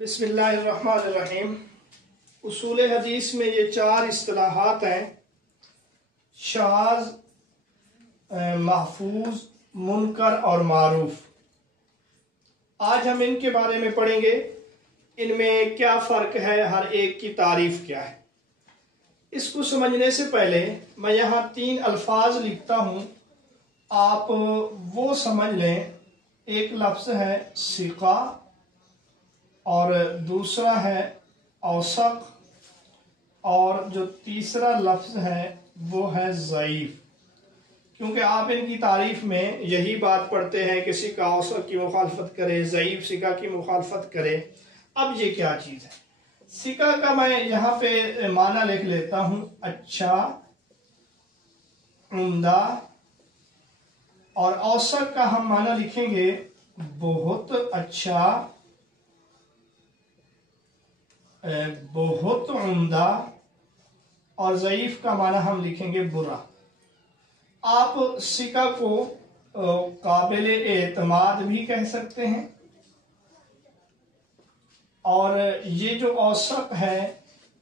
بسم اللہ الرحمن الرحیم۔ اصول حدیث میں یہ 4 اصطلاحات ہیں: شاذ، محفوظ، منکر اور معروف۔ آج ہم ان کے بارے میں پڑھیں گے، ان میں کیا فرق ہے، ہر ایک کی تعریف کیا ہے۔ اس کو سمجھنے سے پہلے میں یہاں 3 الفاظ لکھتا ہوں، آپ وہ سمجھ لیں۔ ایک لفظ ہے ثقہ اور دوسرا ہے اوثق، اور جو تیسرا لفظ ہے وہ ہے ضعیف۔ کیونکہ آپ ان کی تعریف میں یہی بات پڑھتے ہیں کہ ثقہ اوثق کی مخالفت کرے، ضعیف ثقہ کی مخالفت کرے۔ اب یہ کیا چیز ہے؟ ثقہ کا میں یہاں پہ معنی لکھ لیتا ہوں: اچھا، عمدہ، اور اوثق کا ہم معنی لکھیں گے بہت اچھا، بہت عمدہ، اور ضعیف کا معنی ہم لکھیں گے برا۔ آپ ثقہ کو قابل اعتماد بھی کہہ سکتے ہیں، اور یہ جو اوثق ہے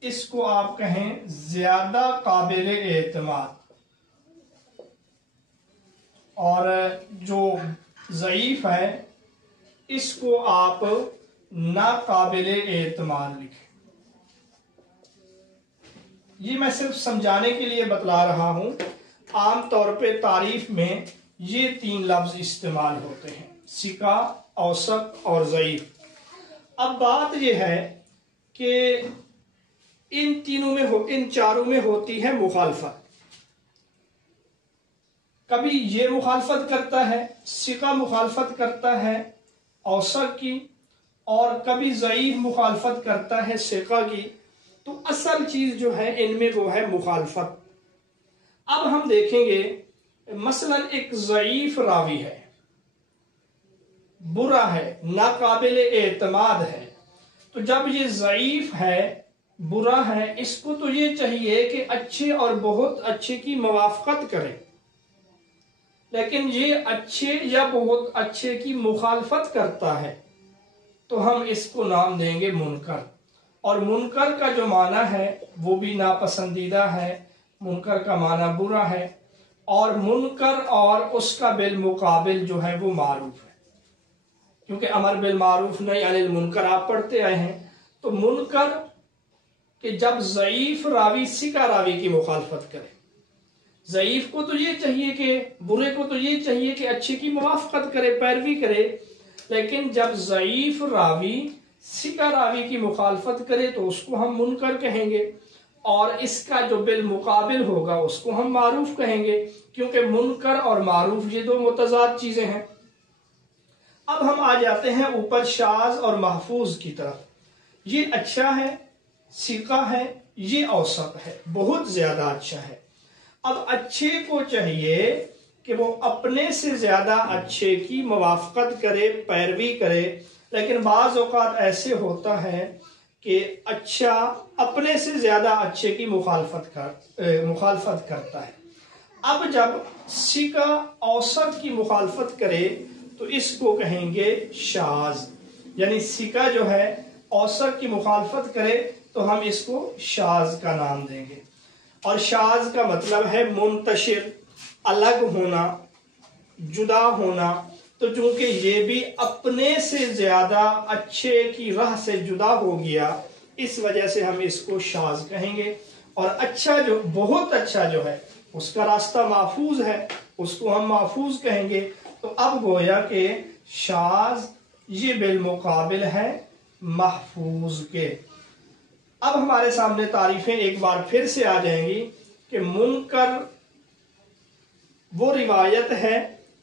اس کو آپ کہیں زیادہ قابل اعتماد، اور جو ضعیف ہے اس کو آپ ناقابل اعتماد لکھیں۔ یہ میں صرف سمجھانے کے لیے بتلا رہا ہوں۔ عام طور پہ تعریف میں یہ 3 لفظ استعمال ہوتے ہیں: ثقہ، اوثق اور ضعیف۔ اب بات یہ ہے کہ ان چاروں میں ہوتی ہے مخالفت۔ کبھی یہ مخالفت کرتا ہے، ثقہ مخالفت کرتا ہے اوثق کی، اور کبھی ضعیف مخالفت کرتا ہے ثقہ کی۔ تو اصل چیز جو ہے ان میں وہ ہے مخالفت۔ اب ہم دیکھیں گے، مثلا ایک ضعیف راوی ہے، برا ہے، ناقابل اعتماد ہے۔ تو جب یہ ضعیف ہے، برا ہے، اس کو تو یہ چاہیے کہ اچھے اور بہت اچھے کی موافقت کرے، لیکن یہ اچھے یا بہت اچھے کی مخالفت کرتا ہے، تو ہم اس کو نام دیں گے منکر۔ اور منکر کا جو معنی ہے وہ بھی ناپسندیدہ ہے، منکر کا معنی برا ہے، اور منکر اور اس کا بالمقابل جو ہے وہ معروف ہے۔ کیونکہ امر بالمعروف نہی عن المنکر آپ پڑھتے آئے ہیں۔ تو منکر کہ جب ضعیف راوی ثقہ راوی کی مخالفت کرے، ضعیف کو تو یہ چاہیے کہ، برے کو تو یہ چاہیے کہ اچھے کی موافقت کرے، پیروی کرے، لیکن جب ضعیف راوی ثقہ راوی کی مخالفت کرے تو اس کو ہم منکر کہیں گے، اور اس کا جو بالمقابل ہوگا اس کو ہم معروف کہیں گے، کیونکہ منکر اور معروف یہ 2 متضاد چیزیں ہیں۔ اب ہم آ جاتے ہیں اوپر شاذ اور محفوظ کی طرف۔ یہ اچھا ہے، ثقہ ہے، یہ اوثق ہے، بہت زیادہ اچھا ہے۔ اب اچھے کو چاہیے کہ وہ اپنے سے زیادہ اچھے کی موافقت کرے، پیروی کرے، لیکن بعض اوقات ایسے ہوتا ہے کہ اچھا اپنے سے زیادہ اچھے کی مخالفت کرتا ہے۔ اب جب ثقہ اوثق کی مخالفت کرے تو اس کو کہیں گے شاذ، یعنی ثقہ جو ہے اوثق کی مخالفت کرے تو ہم اس کو شاذ کا نام دیں گے۔ اور شاذ کا مطلب ہے منتشر، الگ ہونا، جدا ہونا۔ تو چونکہ یہ بھی اپنے سے زیادہ اچھے کی راہ سے جدا ہو گیا، اس وجہ سے ہم اس کو شاذ کہیں گے۔ اور اچھا جو بہت اچھا جو ہے اس کا راستہ محفوظ ہے، اس کو ہم محفوظ کہیں گے۔ تو اب گویا کہ شاذ یہ بالمقابل ہے محفوظ کے۔ اب ہمارے سامنے تعریفیں ایک بار پھر سے آ جائیں گی کہ منکر وہ روایت ہے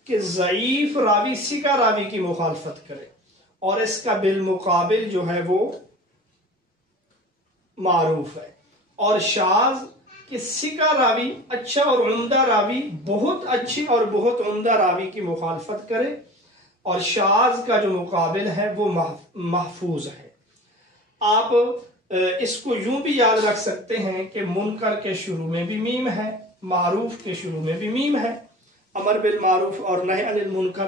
کہ ضعیف راوی ثقہ راوی کی مخالفت کرے، اور اس کا بالمقابل جو ہے وہ معروف ہے۔ اور شاذ کہ ثقہ راوی اچھا اور عمدہ راوی بہت اچھی اور بہت عمدہ راوی کی مخالفت کرے، اور شاذ کا جو مقابل ہے وہ محفوظ ہے۔ آپ اس کو یوں بھی یاد رکھ سکتے ہیں کہ منکر کے شروع میں بھی میم ہے، معروف کے شروع میں بھی میم ہے، امر بالمعروف اور نہی عن المنکر۔